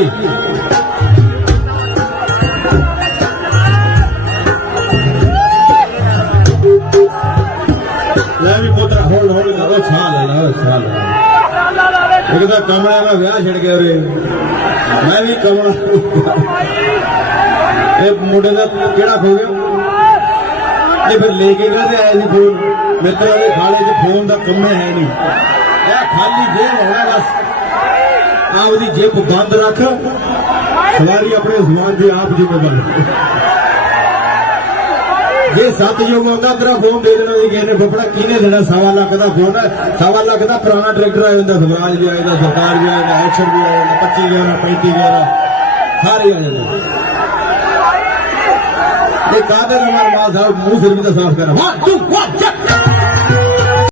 ਦੀ ਲੈ ਵੀ ਪੁੱਤਰ hole hole ਲਾ ਉਹ ਛਾਲ ਲਾ ਉਹ ਛਾਲ ਇੱਕ ਤਾਂ ਕਮਲਾ ਦਾ ਵਿਆਹ ਛੜ ਗਿਆ ਰੇ ਮੈਂ ਵੀ ਕਮਲਾ ਇਹ ਮੁੰਡੇ ਦਾ ਕਿਹੜਾ ਖੋ ਗਿਆ? ਇਹ ਫਿਰ ਲੈ ਕੇ ਕਹਦੇ ਆਏ ਸੀ ਫੋਨ? ਮੇਰੇ ਦੇ ਖਾਲੇ 'ਚ ਫੋਨ ਦਾ ਕੰਮ ਹੈ ਨਹੀਂ। ਇਹ ਖਾਲੀ ਜੇਬ ਹੋਣਾ ਬਸ। ਆਪਦੀ ਜੇਬ ਬੰਦ ਰੱਖ। ਸਵਾਰੀ ਆਪਣੇ ਸਮਾਨ ਦੀ ਆਪ ਜ਼ਿੰਮੇਵਾਰ ਜੇ ਸੱਤ ਯੁਗ ਆਉਂਦਾ ਤੇਰਾ ਫੋਨ ਦੇ ਦੇਣਾ ਸੀ ਕਿਸੇ ਫਫੜਾ ਕਿਹਨੇ ਦੇਣਾ? ਸਵਾ ਲੱਖ ਦਾ ਫੋਨ ਸਵਾ ਲੱਖ ਦਾ ਪੁਰਾਣਾ ਟਰੈਕਟਰ ਆ ਹੁੰਦਾ ਸਵਰਾਜ ਵੀ ਆ ਜਾਂਦਾ, ਸਰਕਾਰ ਵੀ ਆ ਜਾਂਦਾ, ਐਕਸ਼ਨ ਵੀ ਆ ਜਾਂਦਾ 25 11 35 11 ਸਾਰੇ ਆ ਜਾਂਦੇ ਇਹ ਕਾਦਰ ਅਮਰ ਮਾਲ ਸਾਹਿਬ ਮੂੰਹ ਸਿਰ ਵੀ ਤਾਂ ਸਾਫ਼ ਕਰ। 1 2 1 ਚੱਕ